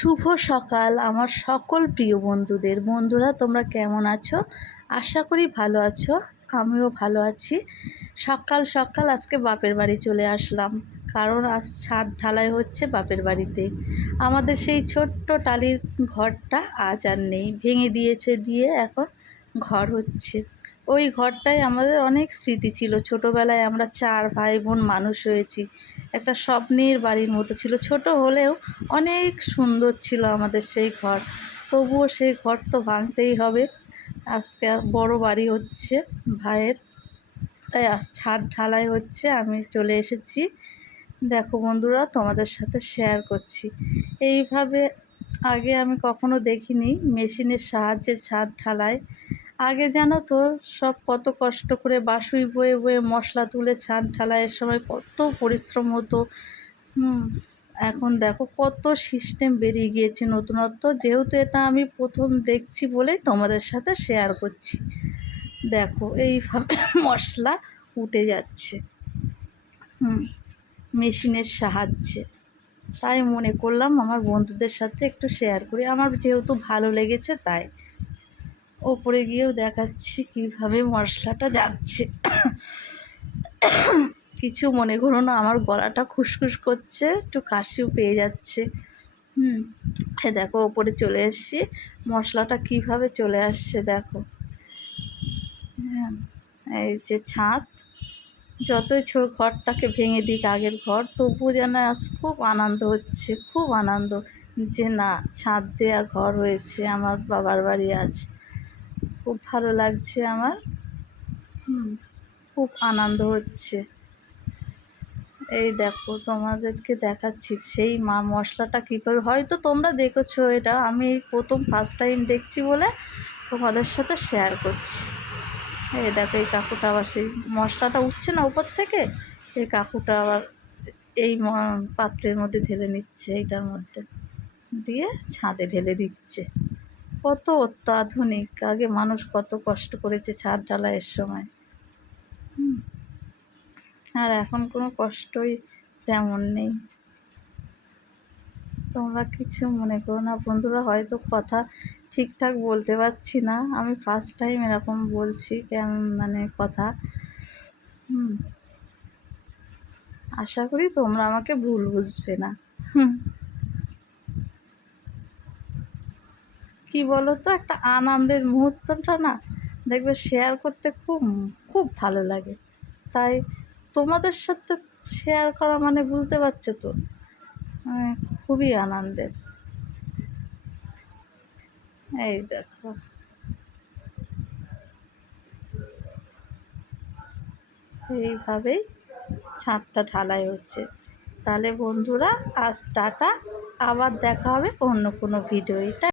শুভ সকাল আমার সকল প্রিয় বন্ধুরা, তোমরা কেমন আছো? আশা করি ভালো আছো। আমিও ভালো আছি। সকাল সকাল আজকে বাপের বাড়ি চলে আসলাম, কারণ আজ ছাদ ঢালাই হচ্ছে বাপের বাড়িতে। আমাদের সেই ছোট্ট টালির ঘরটা আজ আর নেই, ভেঙে দিয়েছে, দিয়ে এখন ঘর হচ্ছে। ওই ঘরটায় আমাদের অনেক স্মৃতি ছিল। ছোটোবেলায় আমরা 4 ভাই বোন মানুষ হয়েছি। একটা স্বপ্নের বাড়ির মতো ছিল, ছোট হলেও অনেক সুন্দর ছিল আমাদের সেই ঘর। তবুও সেই ঘর তো ভাঙতেই হবে। আজকে বড় বাড়ি হচ্ছে ভাইয়ের, তাই আজ ছাদ ঢালাই হচ্ছে। আমি চলে এসেছি, দেখো বন্ধুরা, তোমাদের সাথে শেয়ার করছি। এইভাবে আগে আমি কখনো দেখিনি, মেশিনের সাহায্যে ছাদ ঢালাই। আগে জানো তো, সব কত কষ্ট করে বাসুই বয়ে বয়ে মশলা তুলে ছাদ ঢালাইয়ের সময় কত পরিশ্রম হতো। এখন দেখো কত সিস্টেম বেরিয়ে গিয়েছে, নতুনত্ব। যেহেতু এটা আমি প্রথম দেখছি বলেই তোমাদের সাথে শেয়ার করছি। দেখো এইভাবে মশলা উঠে যাচ্ছে মেশিনের সাহায্যে। তাই মনে করলাম আমার বন্ধুদের সাথে একটু শেয়ার করি, আমার যেহেতু ভালো লেগেছে তাই। ওপরে গিয়েও দেখাচ্ছি কিভাবে মশলাটা যাচ্ছে। কিছু মনে করো না, আমার গলাটা খুসখুস করছে, একটু কাশিও পেয়ে যাচ্ছে। দেখো ওপরে চলে এসেছি, মশলাটা কিভাবে চলে আসছে দেখো। এই যে ছাদ, যতই ঘরটাকে ভেঙে দিক আগের ঘর, তবুও যেন আজ খুব আনন্দ হচ্ছে, খুব আনন্দ যে না, ছাদ দেয়া ঘর হয়েছে আমার বাবার বাড়ি আজ। খুব ভালো লাগছে আমার, খুব আনন্দ হচ্ছে। এই দেখো তোমাদেরকে দেখাচ্ছি সেই মশলাটা কীভাবে, হয়তো তোমরা দেখেছো, এটা আমি এই প্রথম ফার্স্ট টাইম দেখছি বলে তোমাদের সাথে শেয়ার করছি। এই দেখো এই কাকুটা আবার সেই মশলাটা উঠছে না উপর থেকে, এই কাকুটা আবার এই পাত্রের মধ্যে ঢেলে নিচ্ছে, এইটার মধ্যে দিয়ে ছাদে ঢেলে দিচ্ছে। কত অত্যাধুনিক, আগে মানুষ কত কষ্ট করেছে ছাদ ঢালাইয়ের সময়। আর এখন কোনো কষ্টই তেমন নেই। তোমরা কিছু মনে করো না বন্ধুরা, হয়তো কথা ঠিকঠাক বলতে পারছি না, আমি ফার্স্ট টাইম এরকম বলছি মানে কথা। আশা করি তোমরা আমাকে ভুল বুঝবে না। কি বলো তো, একটা আনন্দের মুহূর্তটা না দেখবে শেয়ার করতে খুব খুব ভালো লাগে। তাই তোমাদের সাথে শেয়ার করা মানে বুঝতে পারছো তো, খুবই আনন্দের। এই দেখো এইভাবেই ছাদটা ঢালাই হচ্ছে। তাহলে বন্ধুরা আজ টাটা, আবার দেখা হবে অন্য কোনো ভিডিওটা।